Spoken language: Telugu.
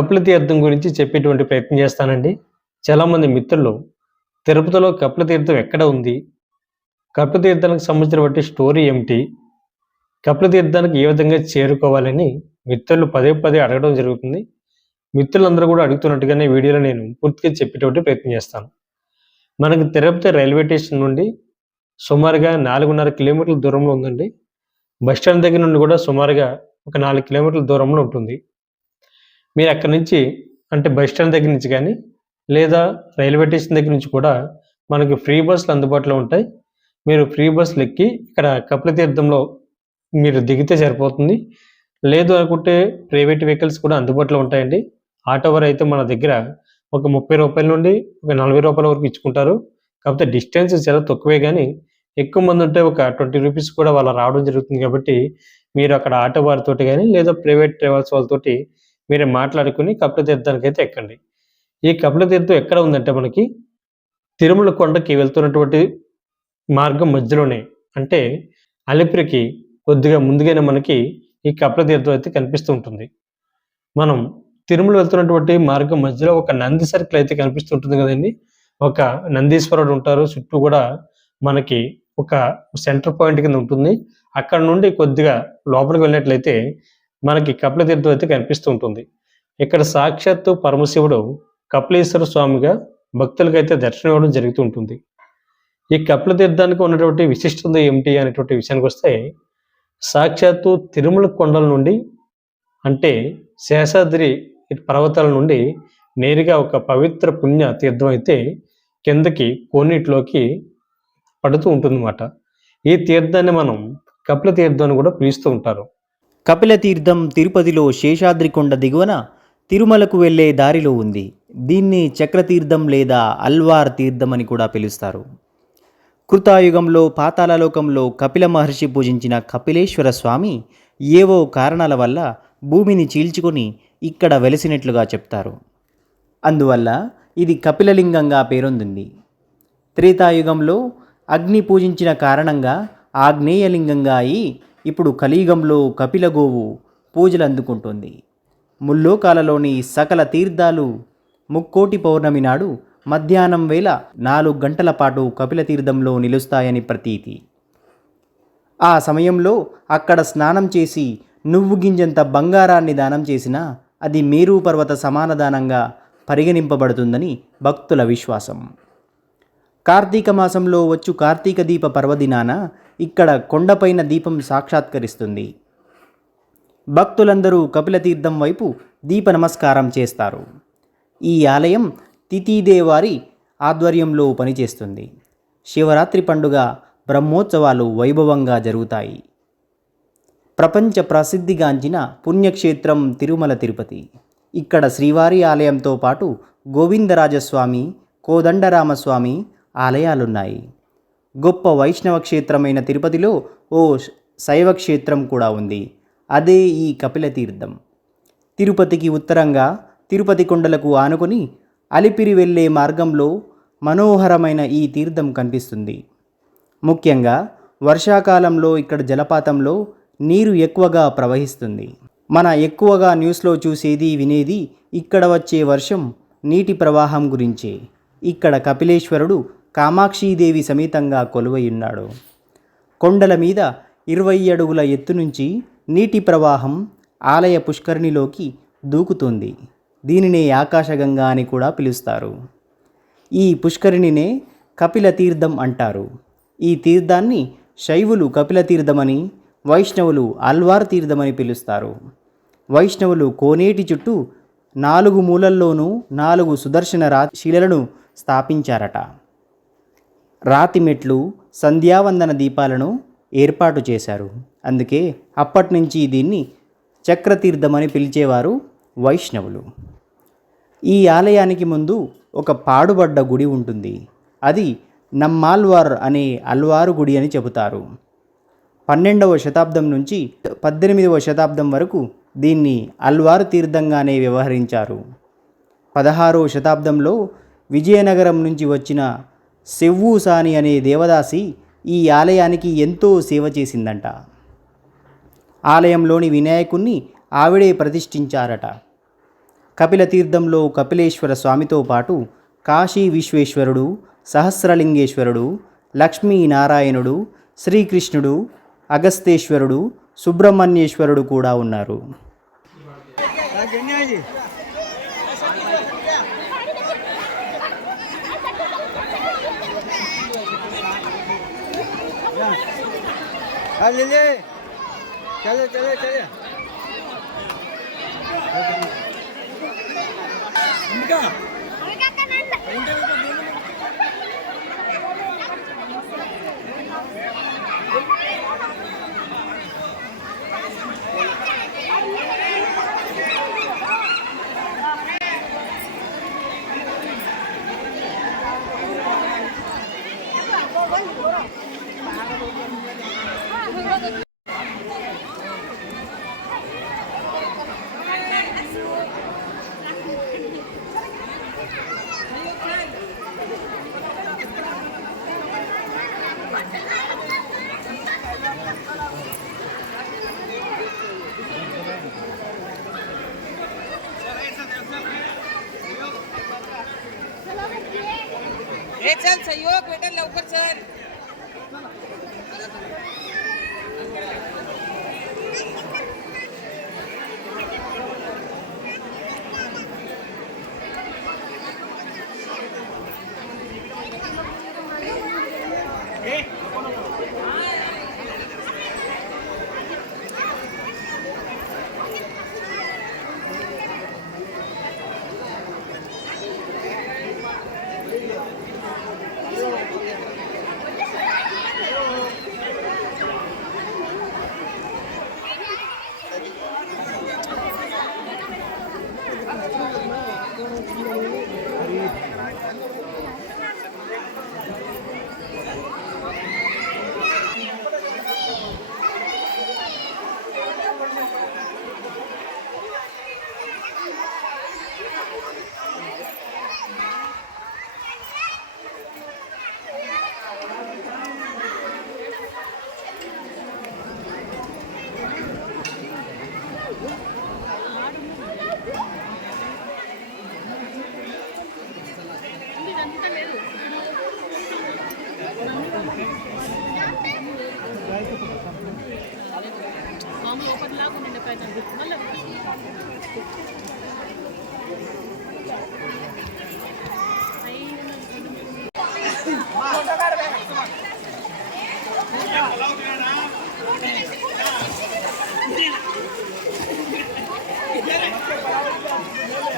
కపిల తీర్థం గురించి చెప్పేటువంటి ప్రయత్నం చేస్తానండి. చాలామంది మిత్రులు తిరుపతిలో కపిల తీర్థం ఎక్కడ ఉంది? కపిల తీర్థానికి సంబంధించినటువంటి స్టోరీ ఏమిటి? కపిల తీర్థానికి ఏ విధంగా చేరుకోవాలని మిత్రులు పదే పదే అడగడం జరుగుతుంది. మిత్రులందరూ కూడా అడుగుతున్నట్టుగానే వీడియోలో నేను పూర్తిగా చెప్పేటువంటి ప్రయత్నం చేస్తాను. మనకి తిరుపతి రైల్వే స్టేషన్ నుండి సుమారుగా నాలుగున్నర కిలోమీటర్ల దూరంలో ఉందండి. బస్ స్టాండ్ దగ్గర నుండి కూడా సుమారుగా ఒక నాలుగు కిలోమీటర్ల దూరంలో ఉంటుంది. మీరు అక్కడి నుంచి అంటే బస్ స్టాండ్ దగ్గర నుంచి కానీ లేదా రైల్వే స్టేషన్ దగ్గర నుంచి కూడా మనకి ఫ్రీ బస్సులు అందుబాటులో ఉంటాయి. మీరు ఫ్రీ బస్సులు ఎక్కి ఇక్కడ కపిల తీర్థంలో మీరు దిగితే సరిపోతుంది. లేదు అనుకుంటే ప్రైవేట్ వెహికల్స్ కూడా అందుబాటులో ఉంటాయండి. ఆటో వారు అయితే మన దగ్గర ఒక ముప్పై రూపాయల నుండి ఒక నలభై రూపాయల వరకు ఇచ్చుకుంటారు. కాకపోతే డిస్టెన్స్ చాలా తక్కువే కానీ ఎక్కువ మంది ఉంటే ఒక ట్వంటీ రూపీస్ కూడా వాళ్ళు రావడం జరుగుతుంది కాబట్టి మీరు అక్కడ ఆటో వారితోటి కానీ లేదా ప్రైవేట్ ట్రావెల్స్ వాళ్ళతోటి మీరు మాట్లాడుకుని కపిల తీర్థానికి అయితే ఎక్కండి. ఈ కపిల తీర్థం ఎక్కడ ఉందంటే మనకి తిరుమల కొండకి వెళ్తున్నటువంటి మార్గం మధ్యలోనే. అంటే అలిపిరికి కొద్దిగా ముందుగానే మనకి ఈ కపిల తీర్థం అయితే కనిపిస్తూ ఉంటుంది. మనం తిరుమల వెళ్తున్నటువంటి మార్గం మధ్యలో ఒక నంది సర్కిల్ అయితే కనిపిస్తుంటుంది కదండి. ఒక నందీశ్వరుడు ఉంటారు. చుట్టూ కూడా మనకి ఒక సెంటర్ పాయింట్ కింద ఉంటుంది. అక్కడ నుండి కొద్దిగా లోపలికి వెళ్ళినట్లయితే మనకి కపిల తీర్థం అయితే కనిపిస్తూ ఉంటుంది ఇక్కడ సాక్షాత్తు పరమశివుడు కపిలేశ్వర స్వామిగా భక్తులకైతే దర్శనం ఇవ్వడం జరుగుతూ ఉంటుంది ఈ కపిల తీర్థానికి ఉన్నటువంటి విశిష్టత ఏమిటి అనేటువంటి విషయానికి వస్తే సాక్షాత్తు తిరుమల కొండల నుండి అంటే శేషాద్రి పర్వతాల నుండి నేరుగా ఒక పవిత్ర పుణ్య తీర్థం అయితే కిందకి కోనేటిలోకి పడుతూ ఉంటుందన్నమాట. ఈ తీర్థాన్ని మనం కపిల తీర్థం అని కూడా పిలుస్తూ ఉంటారు. కపిలతీర్థం తిరుపతిలో శేషాద్రికొండ దిగువన తిరుమలకు వెళ్ళే దారిలో ఉంది. దీన్ని చక్రతీర్థం లేదా అల్వార్ తీర్థం అని కూడా పిలుస్తారు. కృతాయుగంలో పాతాళలోకంలో కపిల మహర్షి పూజించిన కపిలేశ్వర స్వామి ఏవో కారణాల వల్ల భూమిని చీల్చుకొని ఇక్కడ వెలిసినట్లుగా చెప్తారు. అందువల్ల ఇది కపిలలింగంగా పేరొందింది. త్రేతాయుగంలో అగ్ని పూజించిన కారణంగా ఆగ్నేయలింగంగా అయి ఇప్పుడు కలియుగంలో కపిలగోవు పూజలు అందుకుంటుంది. ముల్లోకాలలోని సకల తీర్థాలు ముక్కోటి పౌర్ణమి నాడు మధ్యాహ్నం వేళ నాలుగు గంటల పాటు కపిల తీర్థంలో నిలుస్తాయని ప్రతీతి. ఆ సమయంలో అక్కడ స్నానం చేసి నువ్వు గింజంత బంగారాన్ని దానం చేసినా అది మేరు పర్వత సమానదానంగా పరిగణింపబడుతుందని భక్తుల విశ్వాసం. కార్తీక మాసంలో వచ్చు కార్తీక దీప పర్వదినాన ఇక్కడ కొండపైన దీపం సాక్షాత్కరిస్తుంది. భక్తులందరూ కపిలతీర్థం వైపు దీప నమస్కారం చేస్తారు. ఈ ఆలయం తిథీదేవారి ఆధ్వర్యంలో పనిచేస్తుంది. శివరాత్రి పండుగ బ్రహ్మోత్సవాలు వైభవంగా జరుగుతాయి. ప్రపంచ ప్రసిద్ధిగాంచిన పుణ్యక్షేత్రం తిరుమల తిరుపతి. ఇక్కడ శ్రీవారి ఆలయంతో పాటు గోవిందరాజస్వామి కోదండరామస్వామి ఆలయాలున్నాయి. గొప్ప వైష్ణవ క్షేత్రమైన తిరుపతిలో ఓ శైవ క్షేత్రం కూడా ఉంది. అదే ఈ కపిల తీర్థం. తిరుపతికి ఉత్తరంగా తిరుపతి కొండలకు ఆనుకొని అలిపిరి వెళ్ళే మార్గంలో మనోహరమైన ఈ తీర్థం కనిపిస్తుంది. ముఖ్యంగా వర్షాకాలంలో ఇక్కడ జలపాతంలో నీరు ఎక్కువగా ప్రవహిస్తుంది. మన ఎక్కువగా న్యూస్లో చూసేది వినేది ఇక్కడ వచ్చే వర్షం నీటి ప్రవాహం గురించే. ఇక్కడ కపిలేశ్వరుడు కామాక్షీదేవి సమేతంగా కొలువై ఉన్నాడు కొండల మీద ఇరవై అడుగుల ఎత్తు నుంచి నీటి ప్రవాహం ఆలయ పుష్కరిణిలోకి దూకుతుంది. దీనినే ఆకాశగంగా అని కూడా పిలుస్తారు. ఈ పుష్కరిణినే కపిల తీర్థం అంటారు. ఈ తీర్థాన్ని శైవులు కపిల తీర్థమని వైష్ణవులు అల్వార్ తీర్థమని పిలుస్తారు. వైష్ణవులు కోనేటి చుట్టూ నాలుగు మూలల్లోనూ నాలుగు సుదర్శన రా శిలలను స్థాపించారట. రాతి మెట్లు సంధ్యావందన దీపాలను ఏర్పాటు చేశారు. అందుకే అప్పటి నుంచి దీన్ని చక్రతీర్థమని పిలిచేవారు వైష్ణవులు. ఈ ఆలయానికి ముందు ఒక పాడుబడ్డ గుడి ఉంటుంది. అది నమ్మాల్వార్ అనే అల్వారు గుడి అని చెబుతారు. పన్నెండవ శతాబ్దం నుంచి పద్దెనిమిదవ శతాబ్దం వరకు దీన్ని అల్వారు తీర్థంగానే వ్యవహరించారు. పదహారవ శతాబ్దంలో విజయనగరం నుంచి వచ్చిన సెవ్వూసాని అనే దేవదాసి ఈ ఆలయానికి ఎంతో సేవ చేసిందంట. ఆలయంలోని వినాయకుణ్ణి ఆవిడే ప్రతిష్ఠించారట. కపిలతీర్థంలో కపిలేశ్వర స్వామితో పాటు కాశీ విశ్వేశ్వరుడు సహస్రలింగేశ్వరుడు లక్ష్మీనారాయణుడు శ్రీకృష్ణుడు అగస్తేశ్వరుడు సుబ్రహ్మణ్యేశ్వరుడు కూడా ఉన్నారు. हाँ ले ले चलो चलो चलो चल सहयोग बेटा लवकर चल। Yeah.